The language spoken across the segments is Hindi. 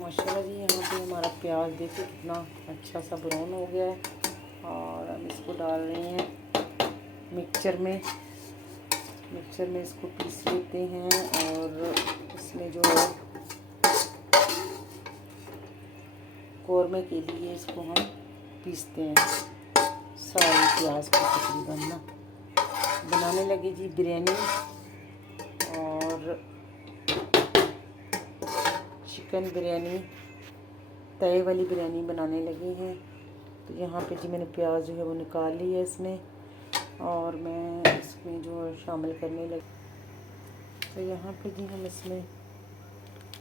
माशाल्लाह जी यहाँ पे हमारा प्याज देखिए कितना अच्छा सा ब्राउन हो गया है। और हम इसको डाल रहे हैं मिक्सचर में इसको पीस लेते हैं। और इसमें जो है कौरमे के लिए इसको हम पीसते हैं सारे प्याज को तकरीबन ना। बनाने लगे जी बिरयानी और चिकन बिरयानी, तवे वाली बिरयानी बनाने लगे हैं। तो यहाँ पे जी मैंने प्याज जो है वो निकाल ली है इसमें, और मैं इसमें जो है शामिल करने लगी। तो यहाँ पे जी हम इसमें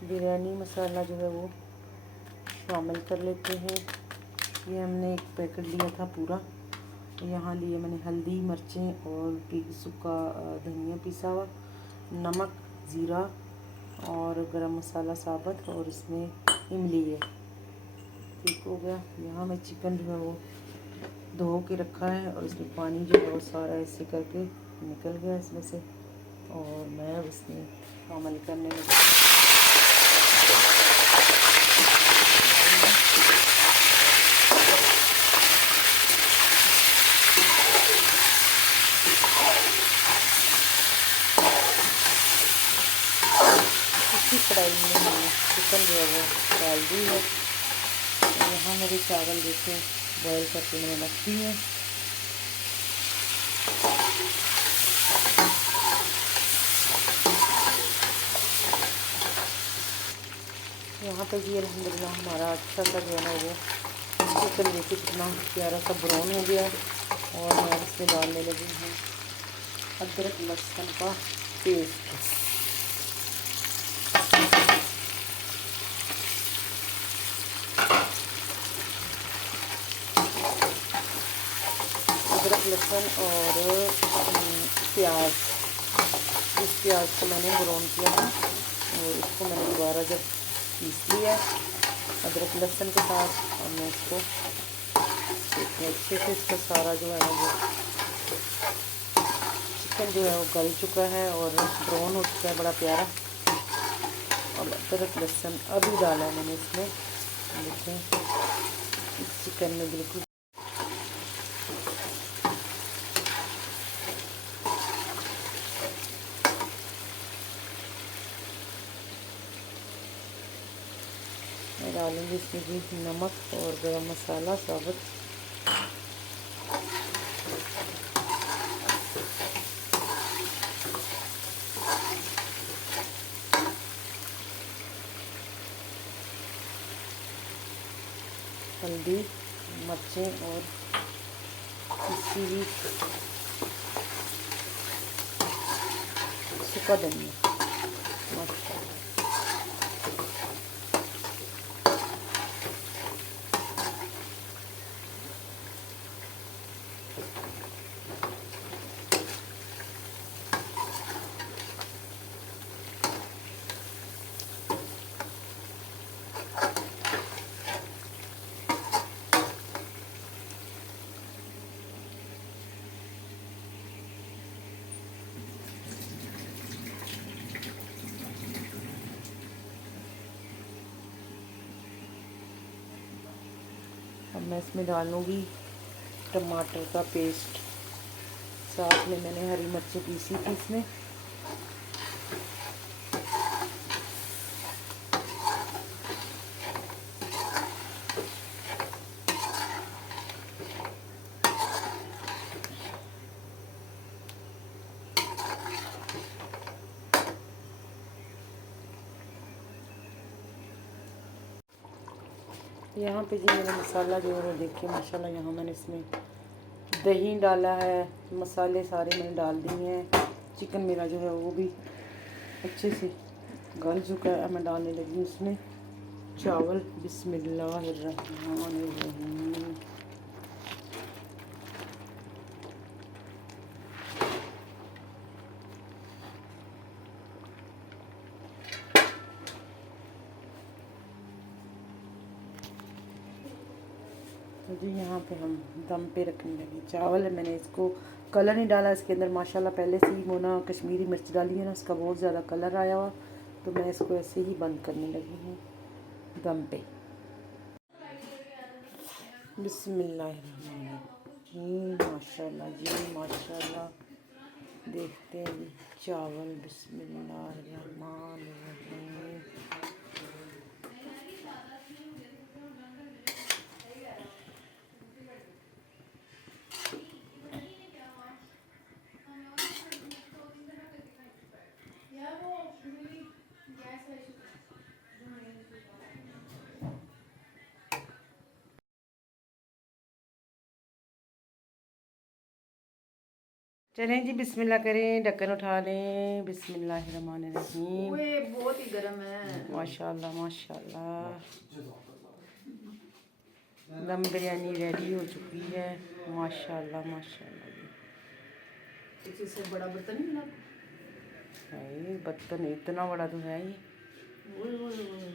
बिरयानी मसाला जो है वो शामिल कर लेते हैं। ये हमने एक पैकेट लिया था पूरा। तो यहाँ लिए मैंने हल्दी, मिर्चें और सूखा धनिया पिसा हुआ, नमक, ज़ीरा और गरम मसाला साबुत, और इसमें इमली है। ठीक हो गया। यहाँ मैं चिकन जो है वो धो के रखा है, और इसमें पानी जो है वो सारा ऐसे करके निकल गया इसमें से, और मैं अब इसमें शामिल करने लगी। इसी कढ़ाई में मैंने चिकन जो है वो डाल दी है। यहाँ मेरे चावल देखें बॉयल करके मैंने रख दी है। यहाँ पे जी अल्हम्दुलिल्लाह हमारा अच्छा सा जो है ना वो चिकन देखिए कितना प्यारा सा ब्राउन हो गया है। और मैं इसमें डालने लगी हूँ अदरक लहसुन का पेस्ट। अदरक लहसुन और प्याज, इस प्याज को मैंने ब्राउन किया था, और इसको मैंने दोबारा जब पीस लिया अदरक लहसुन के साथ, और मैं इसको अच्छे से इसका सारा जो है वो चिकन जो है वो गल चुका है और ब्राउन हो चुका है बड़ा प्यारा। और अदरक लहसुन अभी डाला है मैंने इसमें, देखें इस चिकन में बिल्कुल मैं डालूँगी इसमें भी नमक और गरम मसाला साबुत। हल्दी, मिर्चें और पिसी हुई सूखा धनिया। अब मैं इसमें डालूँगी टमाटर का पेस्ट, साथ में मैंने हरी मिर्ची पीसी थी इसमें। यहाँ पे जी मेरा मसाला जो है वो देखिए माशाल्लाह। यहाँ मैंने इसमें दही डाला है, मसाले सारे मैंने डाल दिए हैं। चिकन मेरा जो है वो भी अच्छे से गल चुका है। मैं डालने लगी हूँ इसमें चावल। बिस्मिल्लाहिर्रहमानिर्रहीम। तो जी यहाँ पे हम दम पे रखने लगे चावल है। मैंने इसको कलर नहीं डाला इसके अंदर, माशाल्लाह पहले से ही वो ना कश्मीरी मिर्च डाली है ना, उसका बहुत ज़्यादा कलर आया हुआ। तो मैं इसको ऐसे ही बंद करने लगी हूँ दम पे। बिस्मिल्लाहिर्रहमानिर्रहीम। माशाल्लाह जी माशाल्लाह। देखते हैं जी चावल। बिस्मिल्लाहिर्रहमानिर्रहीम। चलें जी बिस्मिल्लाह करें, ढक्कन उठा लें। बिस्मिल्लाहिर्रहमानिर्रहीम। ओए बहुत ही गर्म है। माशाल्लाह माशाल्लाह। दम बिरयानी रेडी हो चुकी है। माशाल्लाह माशाल्लाह जी। कुछ इससे बड़ा बर्तन नहीं मिला? है बर्तन इतना बड़ा तो है ये। ओए ओए ओए।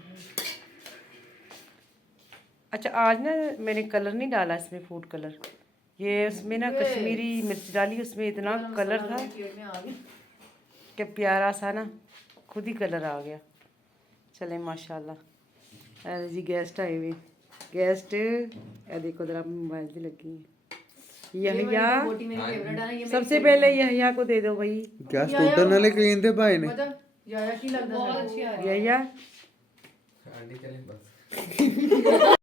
अच्छा आज ना मैंने कलर नहीं डाला इसमें, फूड कलर। ये उसमें ना कश्मीरी मिर्च डाली, उसमें इतना कलर था पेट में आ गया। कि प्यारा सा ना खुद ही कलर आ गया। चले माशाल्लाह। अरे जी गेस्ट आए हुए, गेस्ट देखो जरा मोबाइल भी लगी है। यहिया बोटी मेरी फेवरेट है ना, ये सबसे पहले यहिया को दे दो भाई। क्या स्टूडेंट वाले कहीं थे भाई ने मतलब याया की लगता है बहुत अच्छी आ रही है। यहिया